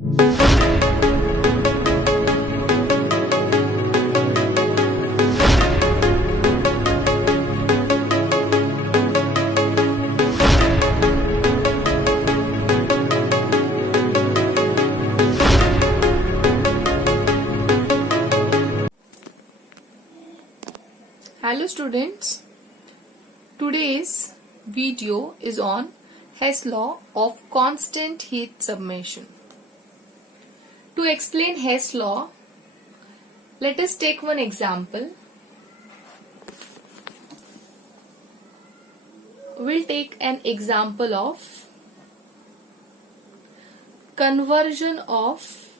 Hello students, today's video is on Hess law of constant heat summation. To explain Hess law, let us take one example. We'll take an example of conversion of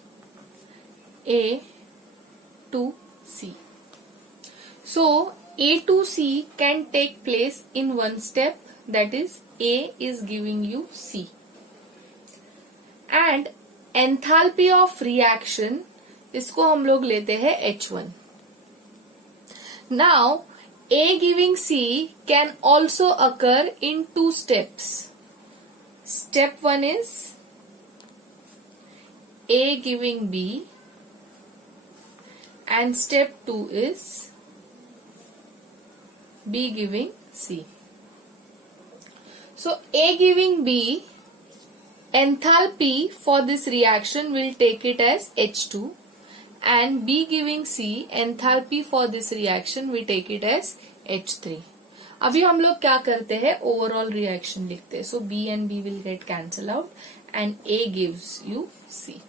A to C. So, A to C can take place in one step, that is A is giving you C. And enthalpy of reaction, इसको हम लोग लेते हैं H1. Now, A giving C can also occur in two steps. Step 1 is A giving B and step 2 is B giving C. So A giving B, enthalpy for this reaction will take it as H2 and B giving C, enthalpy for this reaction we take it as H3. अभी हम लोग क्या करते हैं, overall reaction लिखते हैं. So B and B will get cancel out and A gives you C.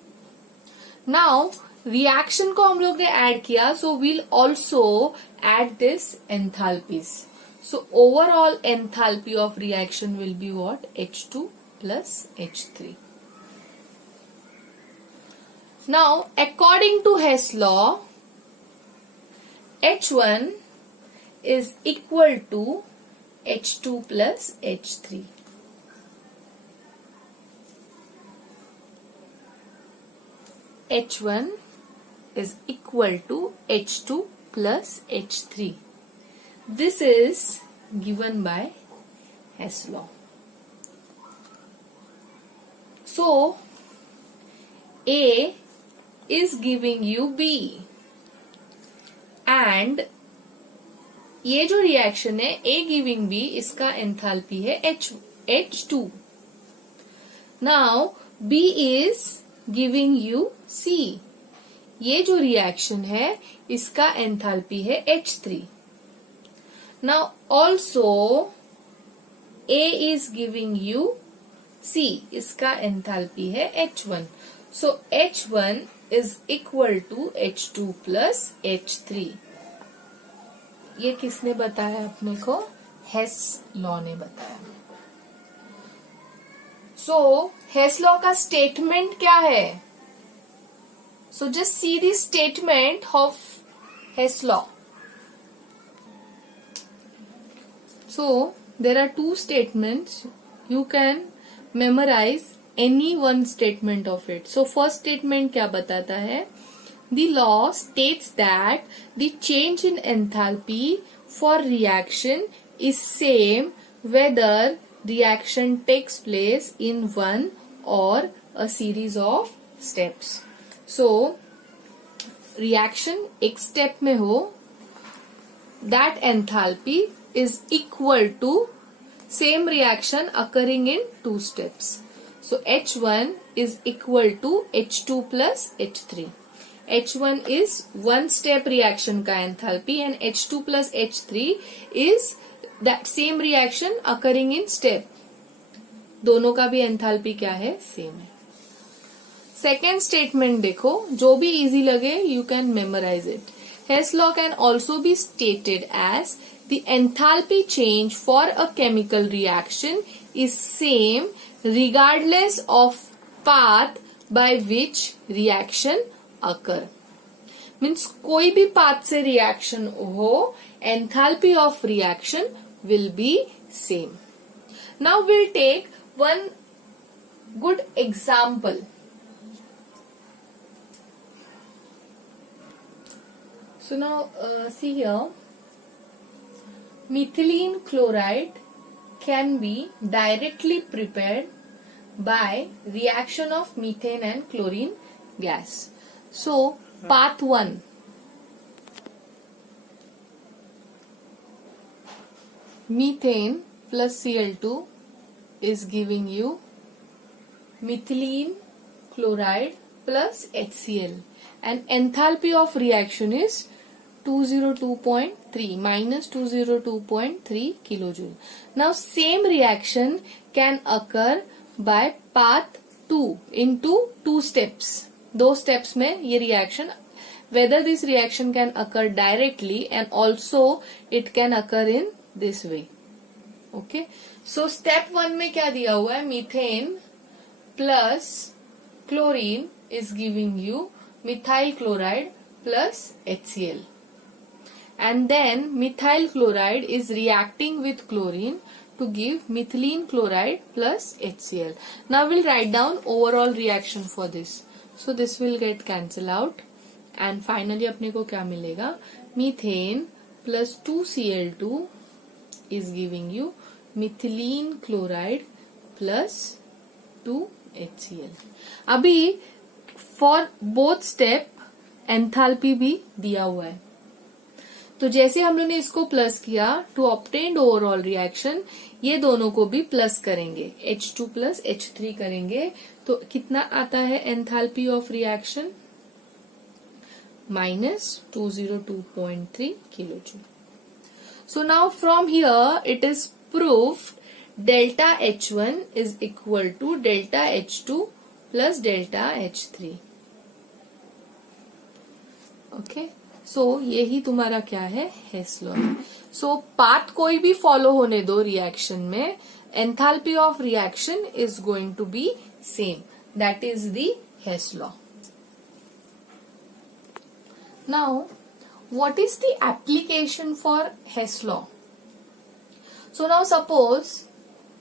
Now reaction को हम लोग ने ऐड किया, so we'll also add this enthalpies. So overall enthalpy of reaction will be what? H2 plus H3. Now according to Hess law, H1 is equal to H2 plus H3. H1 is equal to H2 plus H3. This is given by Hess law. So, A is giving you B and ये जो reaction है A giving B, इसका enthalpy है H2. Now, B is giving you C. ये जो reaction है इसका enthalpy है H3. Now also A is giving you C. इसका एंथैल्पी है H1. So H1 is equal to H2 plus H3. ये किसने बताया अपने को? हेस लॉ ने बताया. So हेस लॉ का स्टेटमेंट क्या है? So just see the statement of Hess law. So there are two statements. You can memorize any one statement of it. So first statement क्या बताता है? The law states that the change in enthalpy for reaction is same whether reaction takes place in one or a series of steps. So reaction एक step में हो, that enthalpy is equal to same reaction occurring in two steps. So H1 is equal to H2 plus H3. H1 is one step reaction का enthalpy and H2 plus H3 is that same reaction occurring in step. दोनों का भी enthalpy क्या है? Same है. Second statement देखो, जो भी इजी लगे you can memorise it. Hess law can also be stated as the enthalpy change for a chemical reaction is same regardless of path by which reaction occur. Means कोई भी path से reaction हो, enthalpy of reaction will be same. Now will take one good example. So now see here, methylene chloride can be directly prepared by reaction of methane and chlorine gas. So path 1, methane plus Cl2 is giving you methylene chloride plus HCl, and enthalpy of reaction is 202.3 minus 202.3 kilojoule. Now same reaction can occur by path 2 into 2 steps. 2 steps में ये reaction, whether this reaction can occur directly and also it can occur in this way. Okay, so step 1 में क्या दिया हुआ है, methane plus chlorine is giving you methyl chloride plus HCl, and then methyl chloride is reacting with chlorine to give methylene chloride plus HCl. Now we'll write down overall reaction for this. So this will get cancel out and finally अपने को क्या मिलेगा, methane plus 2Cl2 is giving you methylene chloride plus 2HCl. अभी for both step enthalpy भी दिया हुआ है, तो जैसे हम लोगों ने इसको प्लस किया टू ऑब्टेन ओवरऑल रिएक्शन, ये दोनों को भी प्लस करेंगे, H2 प्लस H3 करेंगे, तो कितना आता है enthalpy of reaction, minus 202.3 kilojoule. So now from here it is proved delta H1 is equal to delta H2 plus delta H3. Okay, so यही तुम्हारा क्या है, हेस लॉ है. So पाथ कोई भी फॉलो होने दो रिएक्शन में, enthalpy of reaction is going to be same, that is the Hess law. Now what is the application for Hess law? So now suppose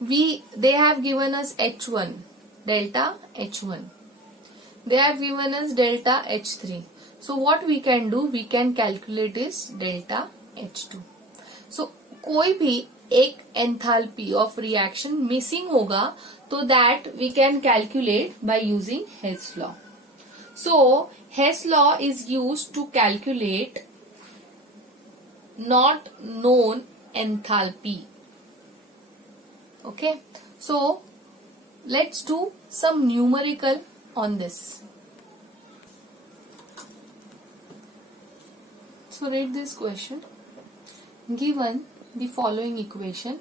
they have given us H1, delta H1. They have given us delta H3. So what we can do, we can calculate is delta H2. So कोई भी एक enthalpy of reaction missing होगा, तो that we can calculate by using Hess law. So Hess law is used to calculate not known enthalpy. Okay, so let's do some numerical on this. So read this question. Given the following equation,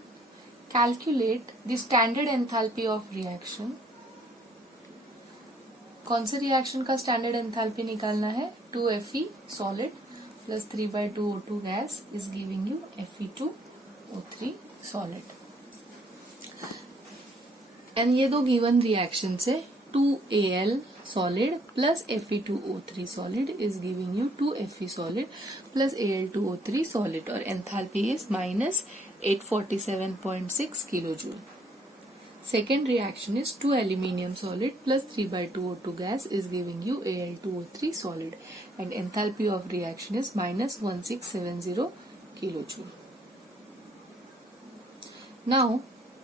calculate the standard enthalpy of reaction. कौन से reaction का standard enthalpy निकालना है, 2Fe solid plus 3/2 O2 gas is giving you Fe2O3 solid. And ये दो given reaction से 2Al solid plus Fe2O3 solid is giving you 2Fe solid plus Al2O3 solid, और enthalpy is minus 847.6 kilojoule. Second reaction is 2 aluminium solid plus 3/2 O2 gas is giving you Al2O3 solid, and enthalpy of reaction is minus 1670 kilojoule. Now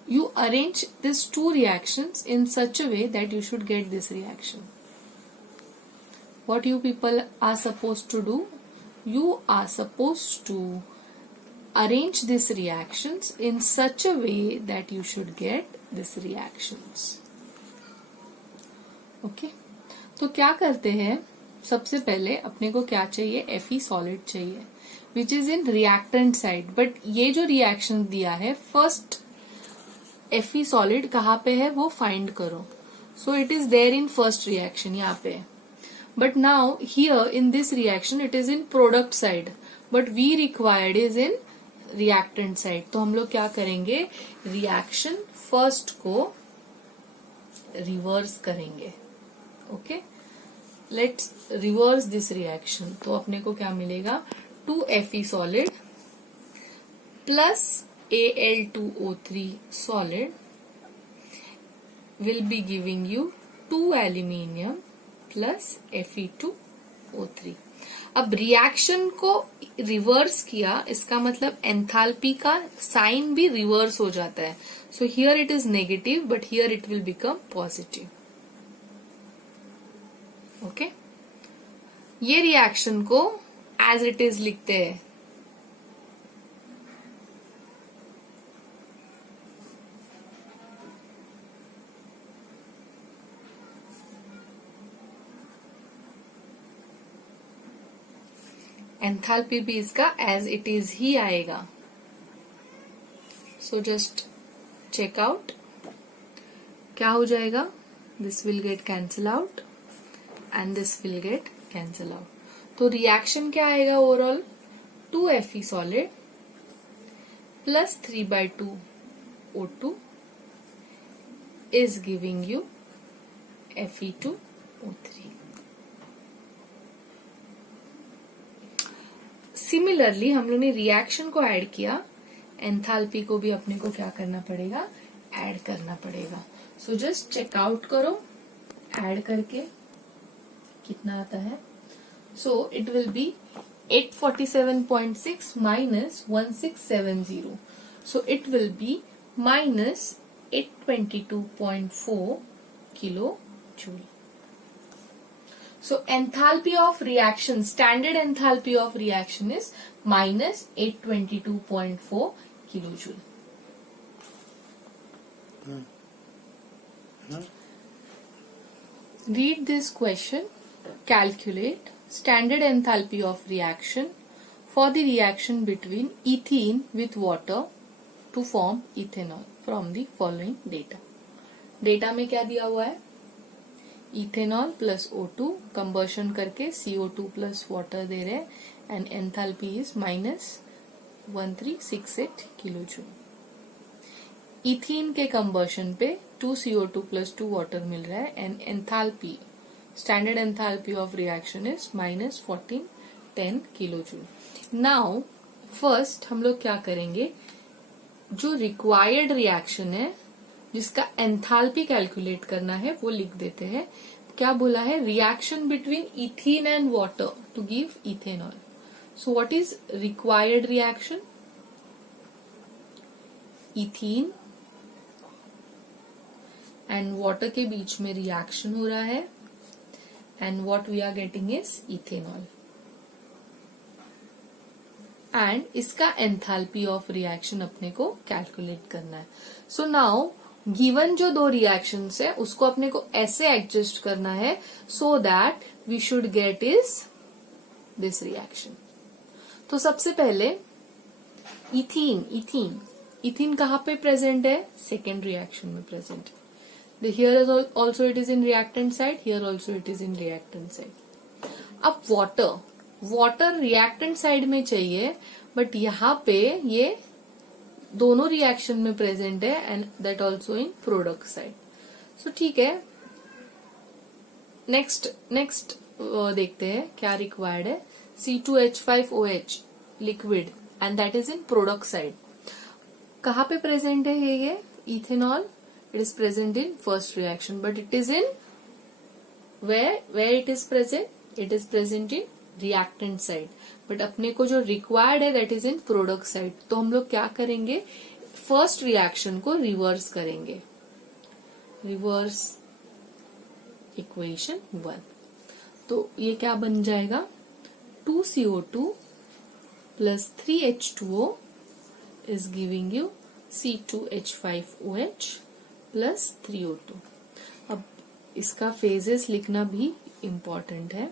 you arrange these two reactions in such a way that you should get this reaction. What you people are supposed to do, you are supposed to arrange these reactions in such a way that you should get these reactions. Okay, तो क्या करते हैं, सबसे पहले अपने को क्या चाहिए, Fe solid चाहिए, which is in reactant side. But ये जो रिएक्शन दिया है, फर्स्ट Fe solid कहाँ पे है वो फाइंड करो. So it is there in first reaction, यहाँ पे. But now here in this reaction it is in product side, but we required is in reactant side. तो हम लोग क्या करेंगे, रिएक्शन फर्स्ट को रिवर्स करेंगे. Okay, let's reverse this reaction. तो अपने को क्या मिलेगा, 2Fe solid plus Al2O3 solid will be giving you 2 aluminium plus Fe2 O3। अब रिएक्शन को रिवर्स किया, इसका मतलब एंथैल्पी का साइन भी रिवर्स हो जाता है। सो here it is negative but here it will become positive. Okay, ये रिएक्शन को एज इट इज लिखते हैं। एंथैल्पी भी इसका एज इट इज ही आएगा। सो जस्ट चेक आउट क्या हो जाएगा। This will get cancel out and this will get cancel out. तो रिएक्शन क्या आएगा overall, 2Fe solid plus 3/2 O2 is giving you Fe2O3। Similarly हम लोग ने रिएक्शन को ऐड किया, एंथैल्पी को भी अपने को क्या करना पड़ेगा, ऐड करना पड़ेगा। सो जस्ट चेक आउट करो ऐड करके कितना आता है। So it will B 847.6 minus 1670. So it will be minus 822.4 kilojoule. So enthalpy of reaction, standard enthalpy of reaction is minus 822.4 kilojoule. Read this question. Calculate standard enthalpy of reaction for the reaction between ethene with water to form ethanol from the following data. Data में क्या दिया हुआ है, ethanol plus O2 combustion करके CO2 plus water दे रहे हैं and enthalpy is minus 1368 kilojoule. Ethene के combustion पे 2CO2 प्लस 2 वाटर मिल रहा है and enthalpy, standard enthalpy of reaction is minus 1410 kilojoule. Now first हम लोग क्या करेंगे, जो रिक्वायर्ड रिएक्शन है जिसका एंथैल्पी कैलकुलेट करना है वो लिख देते हैं। क्या बोला है, reaction between ethene and water to give ethanol. So what is required reaction, ethene and water के बीच में रिएक्शन हो रहा है and what we are getting is ethanol and इसका एंथैल्पी ऑफ रिएक्शन अपने को कैलकुलेट करना है। सो नाउ गिवन जो दो रिएक्शंस है उसको अपने को ऐसे एडजस्ट करना है so that we should get is this reaction. तो सबसे पहले इथीन, इथीन कहाँ पे प्रेजेंट है, सेकेंड रिएक्शन में प्रेजेंट है। Here is also it is in reactant side, here also it is in reactant side. अब वाटर रिएक्टेंट साइड में चाहिए बट यहाँ पे ये दोनों रिएक्शन में प्रेजेंट है and that also in product side. So ठीक है, नेक्स्ट देखते हैं क्या रिक्वायर्ड है। C2H5OH liquid and that is in product side. कहाँ पे प्रेजेंट है ये ethanol, it is present in first reaction but it is in where it is present, it is present in reactant side, but अपने को जो required है that is in product side. तो हम लोग क्या करेंगे, फर्स्ट रिएक्शन को रिवर्स करेंगे, रिवर्स इक्वेशन 1। तो ये क्या बन जाएगा, 2CO2 plus 3H2O is giving you C2H5OH plus 3O2। अब इसका फेजेस लिखना भी इम्पॉर्टेंट है।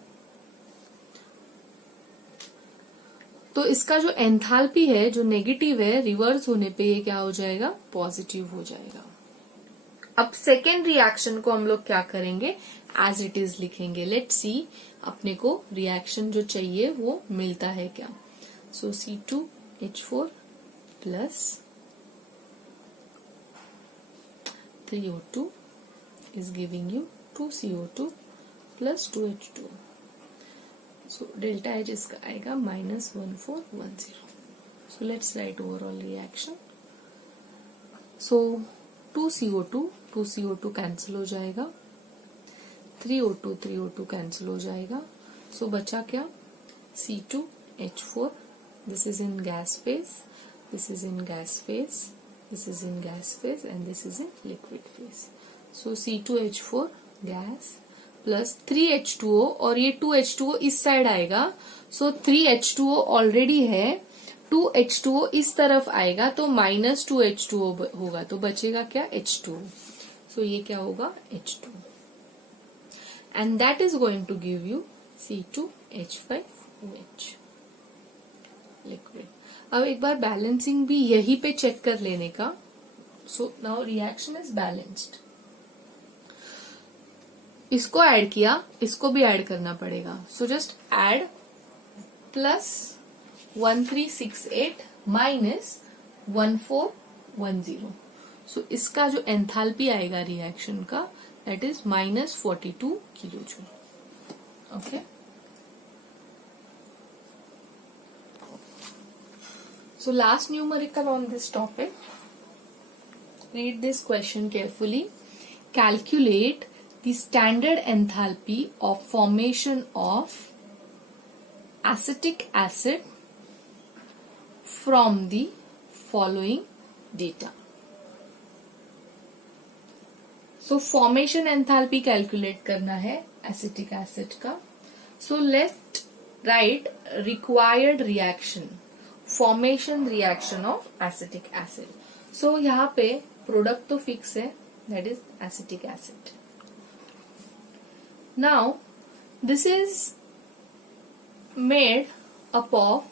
तो इसका जो एंथैल्पी है जो नेगेटिव है, रिवर्स होने पे ये क्या हो जाएगा, पॉजिटिव हो जाएगा। अब सेकेंड रिएक्शन को हम लोग क्या करेंगे, एज इट इज लिखेंगे। लेट्स सी अपने को रिएक्शन जो चाहिए वो मिलता है क्या। सो C2H4 plus 3O2 is giving you 2CO2 plus 2H2O. So delta H इसका आएगा minus 1410. So let's write overall reaction. So 2CO2 cancel हो जाएगा, 3O2 cancel हो जाएगा। सो बचा क्या, C2H4, this is in gas phase, this is in gas phase, this is in gas phase and this is in liquid phase. So C2H4 gas plus 3H2O, और ये 2H2O इस side आएगा. सो 3H2O already है, 2H2O इस तरफ आएगा तो minus 2H2O होगा, तो बचेगा क्या, H2O. सो ये क्या होगा, H2, and that is going to give you C2H5OH liquid. अब एक बार बैलेंसिंग भी यहीं पे चेक कर लेने का. So now reaction is balanced. इसको ऐड किया, इसको भी ऐड करना पड़ेगा. So just add plus 1368 minus 1410. सो इसका जो एंथैल्पी आएगा रिएक्शन का, that is minus 42 kilojoule. Okay, so last numerical on this topic. Read this question carefully. Calculate the standard enthalpy of formation of acetic acid from the following data. So formation enthalpy calculate करना है acetic acid का. So let's write required reaction. Formation reaction of acetic acid. So यहाँ पे product तो fix है, that is acetic acid. Now this is made up of,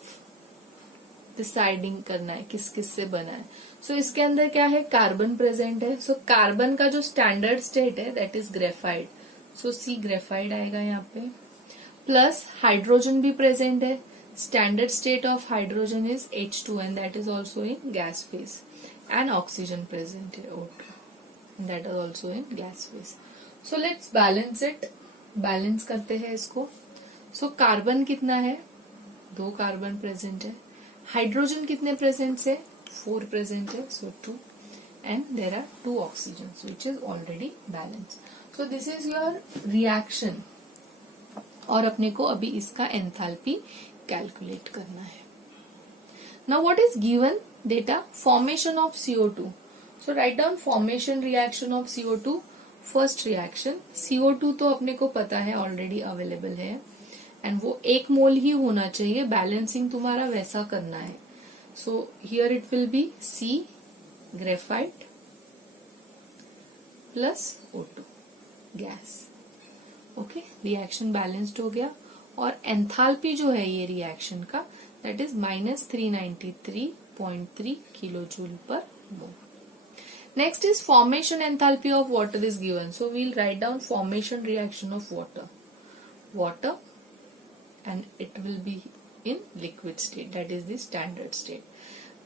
deciding करना है किस किस से बना है. सो इसके अंदर क्या है, कार्बन प्रेजेंट है. सो कार्बन का जो स्टैंडर्ड स्टेट है that is graphite. So C graphite आएगा यहाँ पे. प्लस हाइड्रोजन भी प्रेजेंट है. Standard state of hydrogen is H2 and that is also in gas phase, and oxygen present here, O2, and that is also in gas phase. So let's balance it. Balance करते हैं इसको. So carbon कितना है, 2 carbon present है. Hydrogen कितने present है, 4 present है, so 2, and there are 2 oxygens which is already balanced. So this is your reaction, और अपने को अभी इसका एंथैल्पी कैलकुलेट करना है. Now what is given data, formation of CO2. So right down formation reaction of CO2. First reaction, CO2 तो अपने को पता है ऑलरेडी अवेलेबल है, एंड वो 1 मोल ही होना चाहिए. बैलेंसिंग तुम्हारा वैसा करना है. सो here it will B C graphite plus O2 gas. Okay, reaction balanced हो गया. और एंथैल्पी जो है ये रिएक्शन का, that is minus 393.3 kilojoule per mole. Next is formation enthalpy of water is given. So we'll write down formation reaction of water and it will be in liquid state, that is the standard state.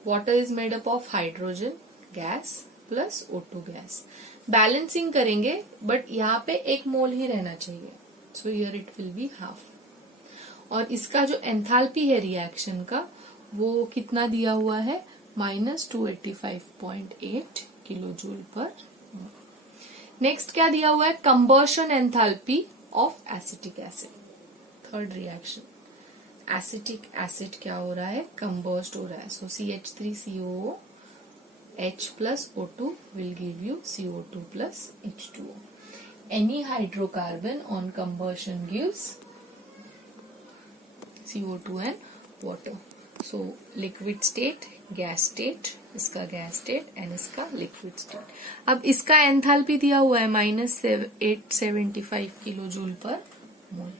Water is made up of hydrogen gas plus O2 gas. Balancing करेंगे but यहाँ पे 1 mole ही रहना चाहिए. So here it will be half. और इसका जो enthalpy है रिएक्शन का, वो कितना दिया हुआ है, माइनस 285.8 किलोजूल पर. नेक्स्ट क्या दिया हुआ है, combustion enthalpy of acetic acid. Third reaction, acetic acid क्या हो रहा है, कंबर्स्ट हो रहा है. सो CH3COO H plus O2 will give you CO2 plus H2O. Any hydrocarbon on combustion gives CO2 and water. So liquid state, gas state, इसका gas state and इसका liquid state. अब इसका एंथैल्पी दिया हुआ है माइनस 875 किलोजूल पर मोल.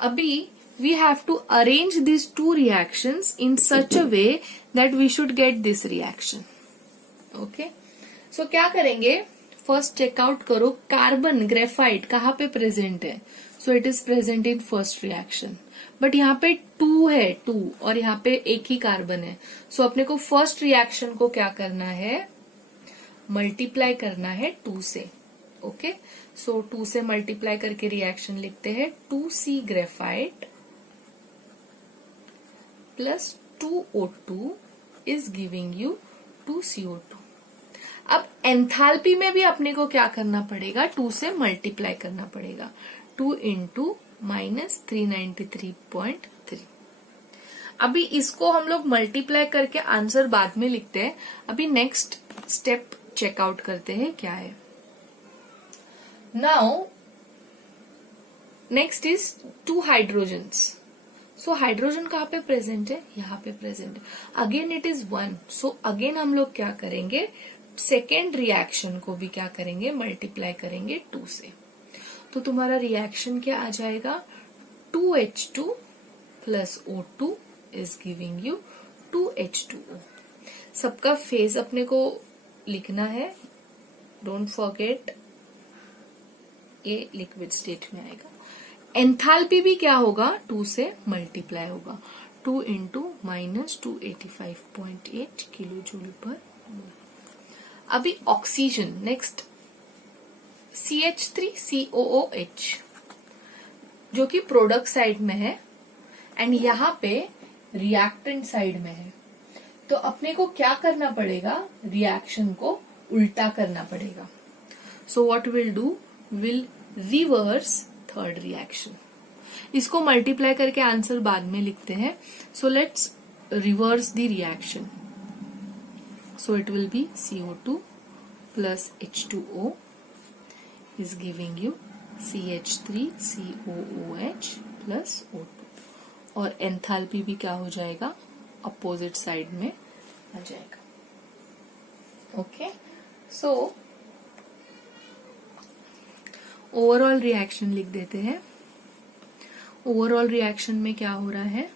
अभी we have to arrange these two reactions in such a way that we should get this reaction. Okay? So क्या करेंगे, फर्स्ट चेकआउट करो कार्बन ग्रेफाइट कहाँ पे प्रेजेंट है. सो it is present in first reaction, but यहाँ पे 2 है, 2 और यहाँ पे 1 ही कार्बन है. सो अपने को फर्स्ट रिएक्शन को क्या करना है, मल्टीप्लाई करना है 2 से. ओके, सो 2 से मल्टीप्लाई करके रिएक्शन लिखते हैं. 2C graphite plus 2O2 is giving you 2CO2. अब एंथैल्पी में भी अपने को क्या करना पड़ेगा, 2 से मल्टीप्लाई करना पड़ेगा. 2 into माइनस 393.3। अभी इसको हम लोग मल्टीप्लाई करके आंसर बाद में लिखते हैं। अभी नेक्स्ट स्टेप चेकआउट करते हैं क्या है। Now next is 2 hydrogens. So hydrogen कहाँ पे प्रेजेंट है, यहाँ पे प्रेजेंट है। Again it is 1, so again हम लोग क्या करेंगे, सेकेंड रिएक्शन को भी क्या करेंगे, मल्टीप्लाई करेंगे 2 से। तो तुम्हारा रिएक्शन क्या आ जाएगा, 2H2 plus O2 is giving you 2H2O। सबका फेज अपने को लिखना है, डोंट फॉरगेट, ये लिक्विड स्टेट में आएगा। एंथैल्पी भी क्या होगा, 2 से मल्टीप्लाई होगा, 2 इंटू माइनस 285.8 किलो जूल पर मोल। अभी ऑक्सीजन नेक्स्ट, CH3COOH जो कि प्रोडक्ट साइड में है एंड यहाँ पे रिएक्टेंट साइड में है। तो अपने को क्या करना पड़ेगा, रिएक्शन को उल्टा करना पड़ेगा। So what will do, will reverse third reaction. इसको मल्टीप्लाई करके आंसर बाद में लिखते हैं। So let's reverse the reaction. So it will B CO2 plus H2O is giving you CH3COOH plus O2। और एंथैल्पी भी क्या हो जाएगा, अपोजिट साइड में आ जाएगा। ओके, सो ओवरऑल रिएक्शन लिख देते हैं। ओवरऑल रिएक्शन में क्या हो रहा है,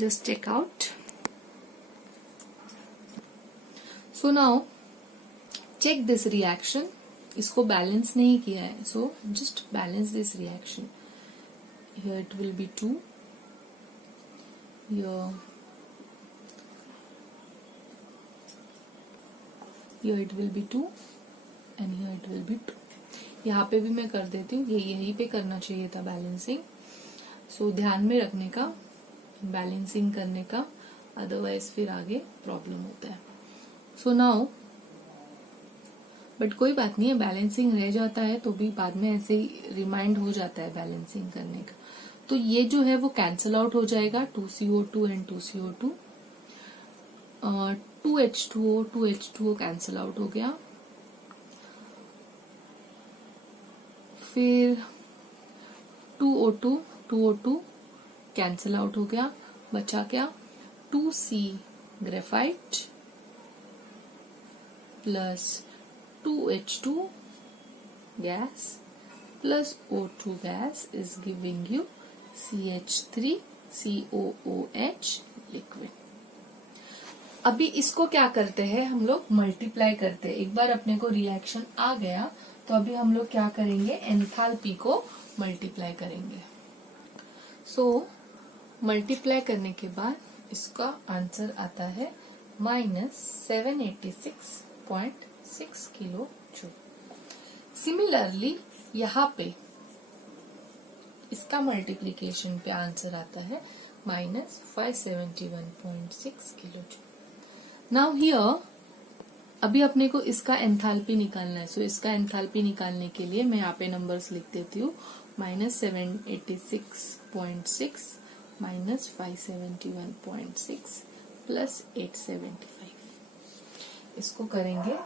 just check out. So now check this reaction. इसको बैलेंस नहीं किया है, so just balance this reaction. Here it will be 2, here it will be 2 and here it will be 2। यहाँ पे भी मैं कर देती हूँ, यहीं पे करना चाहिए था बैलेंसिंग। सो ध्यान में रखने का, बैलेंसिंग करने का, अदरवाइज फिर आगे प्रॉब्लम होता है। सो नाउ बट कोई बात नहीं है, बैलेंसिंग रह जाता है तो भी बाद में ऐसे ही रिमाइंड हो जाता है बैलेंसिंग करने का। तो ये जो है वो कैंसल आउट हो जाएगा, 2CO2 and 2CO2, 2H2O cancel out हो गया। फिर 2O2 कैंसल आउट हो गया, बचा क्या, 2C graphite plus 2H2 gas plus O2 gas is giving you CH3COOH liquid। अभी इसको क्या करते हैं हम लोग, मल्टीप्लाई करते हैं। एक बार अपने को रिएक्शन आ गया तो अभी हम लोग क्या करेंगे, एंथैल्पी को मल्टीप्लाई करेंगे। सो मल्टीप्लाई करने के बाद इसका आंसर आता है -786.6 किलो जूल। सिमिलरली यहाँ पे इसका मल्टीप्लीकेशन पे आंसर आता है -571.6 किलो जूल। नाउ हियर अभी अपने को इसका एंथैल्पी निकालना है। सो इसका एंथैल्पी निकालने के लिए मैं यहाँ पे नंबर्स लिख देती हूँ, -786.6 -571.6 प्लस 875। इसको करेंगे,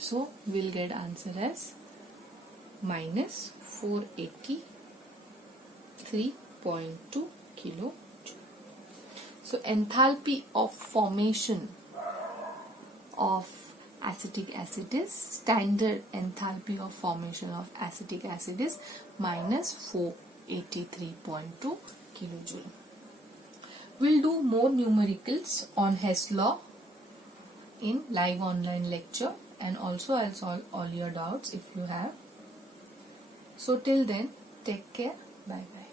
so will get answer as -483.2 kilo joule. So enthalpy of formation of acetic acid is, standard enthalpy of formation of acetic acid is -483.2 kilojoule. We'll do more numericals on Hess law in live online lecture, and also I'll solve all your doubts if you have. So till then, take care. Bye bye.